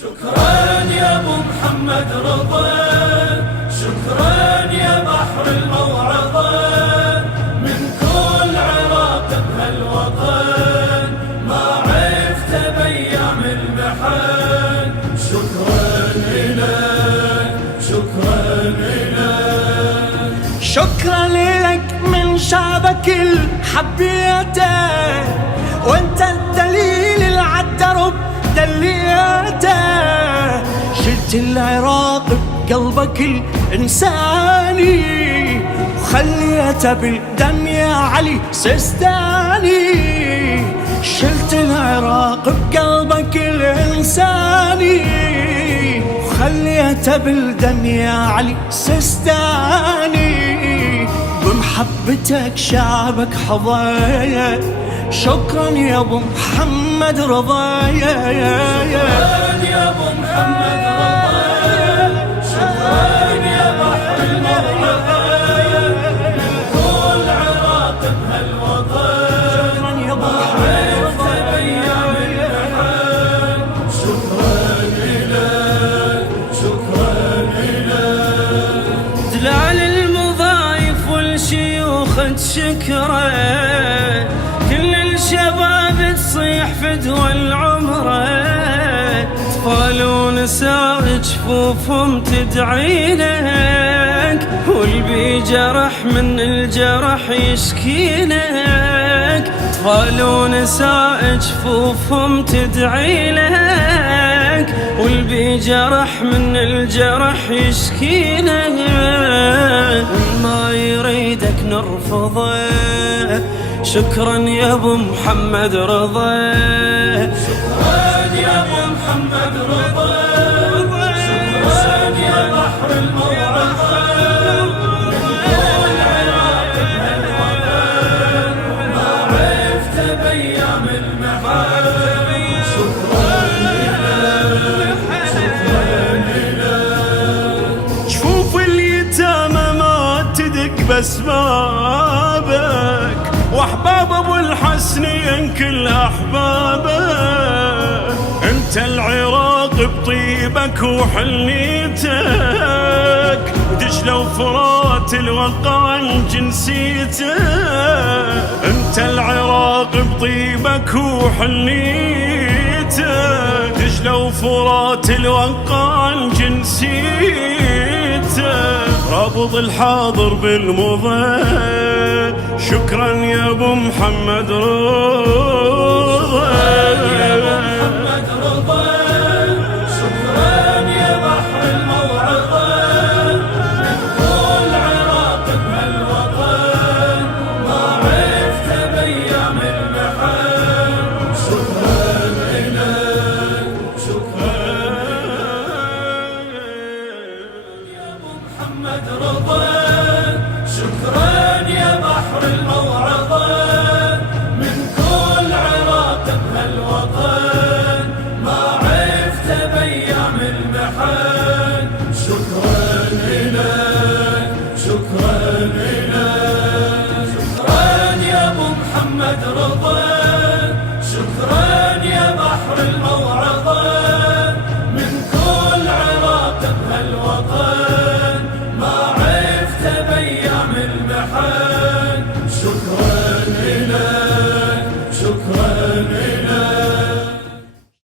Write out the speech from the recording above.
شكرا يا ابو محمد رضا، شكرا يا بحر الموعظة، من كل عراق بهالوطن ما عرفت بأيام المحن. شكرا إلك، شكرا إلك، شكرا لك من شعبك الحبيته، وانت الدليل اللي عالدرب دليته. شلت العراق بقلبك الإنساني، وخليته بالدم يا علي سيستاني. شلت العراق بقلبك الإنساني، وخليته بالدم يا علي سيستاني. بمحبتك شعبك حظايا، شكرا يا ابو محمد رضا. شكرا يا ابو محمد رضا، شكرا يا بحر الموعظة، من كل عراق بهالوطن شكرا يا ابو عرفت بأيام المحن. شكرا إلك، شكرا إلك، دلال المضايف والشيوخ تشكره، كل الشباب تصيح فدوى العمره. اطفال ونساء جفوفهم تدعي لك، والبي جرح من الجرح يشكي لك. اطفال ونساء جفوفهم تدعي لك، والبي جرح من الجرح يشكي لك. ما يريدك نرفضه، شكرا يا ابو محمد رضا. شكرا يا ابو محمد رضا، شكرا يا بحر الموعظة، من كل عراق بهالوطن ما عرفت بأيام المحن. شكرا إلك، شكرا إلك، شوف اليتامى ما تدق باسبابك، واحباب ابو الحسنين كل احبابك. انت العراق بطيبك وحنيتك، دجله وفرات الوقان جنسيتك. انت العراق بطيبك وحنيتك، دجله وفرات الوقان جنسيتك. رابط الحاضر بالمضى، شكرا يا ابو محمد رضا. يا ابو محمد رضا، شكرا يا بحر الموعظة، من كل عراق بهالوطن ما عرفت بأيام المحن. شكرا إلك، شكرا يا ابو محمد رضا، شكرا يا بحر الموعظة، من كل عراق بهالوطن ما عرفت بأيام المحن. شكرا إلك، شكرا إلك، شكرا يا ابو محمد رضا، شكرا يا بحر الموعظة، من كل عراق بهالوطن ما عرفت بأيام المحن. شكرا إلك، شكرا